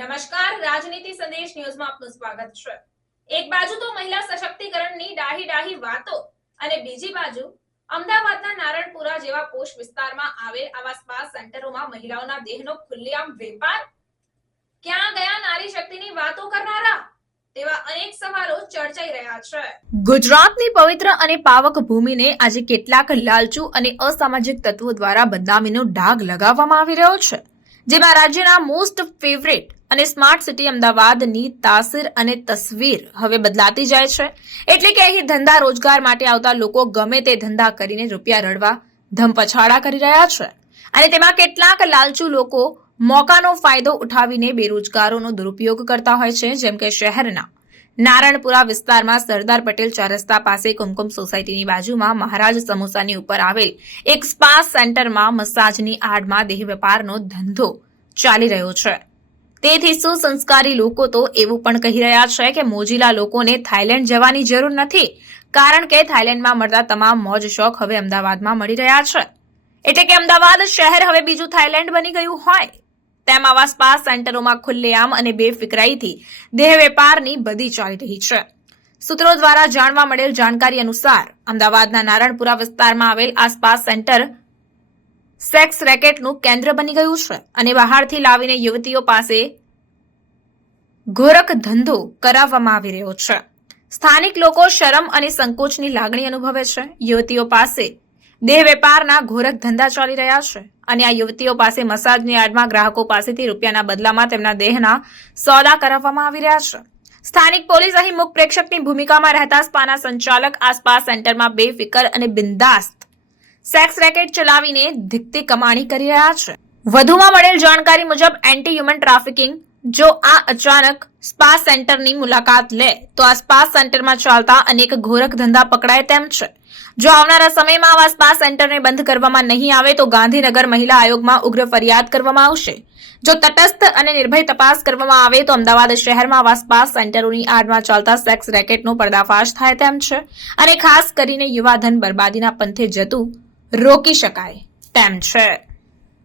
નમસ્કાર, રાજનીતિ સંદેશ ન્યૂઝમાં આપનું સ્વાગત છે। એક બાજુ તો મહિલા સશક્તિકરણની ડાહી વાતો અને બીજી બાજુ અમદાવાદના નારણપુરા જેવા પોશ વિસ્તારમાં આવેલ આવા સ્પા સેન્ટરોમાં મહિલાઓના દેહનો ખુલ્લેઆમ વેપાર। ક્યાં ગયા નારી શક્તિની વાતો કરનારા? તેવા અનેક સવાલો ચર્ચાઈ રહ્યા છે। ગુજરાતની પવિત્ર અને પાવક ભૂમિને આજે કેટલાક લાલચુ અને અસામાજિક તત્વો દ્વારા બદનામીનો ડાઘ લગાવવામાં આવી રહ્યો છે, જેમાં રાજ્યના મોસ્ટ ફેવરેટ અને સ્માર્ટ સિટી અમદાવાદની તાસીર અને તસવીર હવે બદલાતી જાય છે। એટલે કે અહીં ધંધા રોજગાર માટે આવતા લોકો ગમે તે ધંધા કરીને રૂપિયા રડવા ધમપછાડા કરી રહ્યા છે અને તેમાં કેટલાક લાલચુ લોકો મોકાનો ફાયદો ઉઠાવીને બેરોજગારોનો દુરુપયોગ કરતા હોય છે। જેમ કે શહેરના નારણપુરા વિસ્તારમાં સરદાર પટેલ ચાર રસ્તા પાસે કુમકુમ સોસાયટીની બાજુમાં મહારાજ સમોસાની ઉપર આવેલ એક સ્પા સેન્ટરમાં મસાજની આડમાં દેહ વેપારનો ધંધો ચાલી રહ્યો છે। તેથી સુસંસ્કારી લોકો તો એવું પણ કહી રહ્યા છે કે મોજીલા લોકોને થાઈલેન્ડ જવાની જરૂર નથી, કારણ કે થાઈલેન્ડમાં મળતા તમામ મોજ શોખ હવે અમદાવાદમાં મળી રહ્યા છે। એટલે કે અમદાવાદ શહેર હવે બીજું થાઈલેન્ડ બની ગયું હોય તેમ આવા સ્પા સેન્ટરોમાં ખુલ્લેઆમ અને બેફિકરાઈથી દેહ વેપારની બધી ચાલી રહી છે। સૂત્રો દ્વારા જાણવા મળેલ જાણકારી અનુસાર અમદાવાદના નારણપુરા વિસ્તારમાં આવેલ આ સ્પા સેન્ટર સેક્સ રેકેટનું કેન્દ્ર બની ગયું છે અને બહારથી લાવીને યુવતીઓ પાસે ગોરખ ધંધો કરાવવામાં આવી રહ્યો છે। સ્થાનિક લોકો શરમ અને સંકોચની લાગણી અનુભવે છે। યુવતીઓ પાસે દેહ વેપારના ગોરખ ધંધા ચાલી રહ્યા છે અને આ યુવતીઓ પાસે મસાજની આડમાં ગ્રાહકો પાસેથી રૂપિયાના બદલામાં તેમના દેહના સોદા કરાવવામાં આવી રહ્યા છે। સ્થાનિક પોલીસ અહીં મુખ પ્રેક્ષકની ભૂમિકામાં રહેતા સ્પાના સંચાલક આ સ્પા સેન્ટરમાં બેફિકર અને બિંદાસ્ત સેક્સ રેકેટ ચલાવીને ધીકતી કમાણી કરી રહ્યા છે। વધુમાં મળેલ જાણકારી મુજબ એન્ટી હ્યુમન ટ્રાફિકિંગ જો આ અચાનક સ્પા સેન્ટરની મુલાકાત લે તો આ સ્પા સેન્ટરમાં ચાલતા અનેક ગોરખ ધંધા પકડાય તેમ છે। જો આવનારા સમયમાં આવા સ્પા સેન્ટરને બંધ કરવામાં નહીં આવે તો ગાંધીનગર મહિલા આયોગમાં ઉગ્ર ફરિયાદ કરવામાં આવશે। જો તટસ્થ અને નિર્ભય તપાસ કરવામાં આવે તો અમદાવાદ શહેરમાં આવા સ્પા સેન્ટરોની આડમાં ચાલતા સેક્સ રેકેટનો પર્દાફાશ થાય તેમ છે અને ખાસ કરીને યુવાધન બરબાદીના પંથે જતું રોકી શકાય તેમ છે।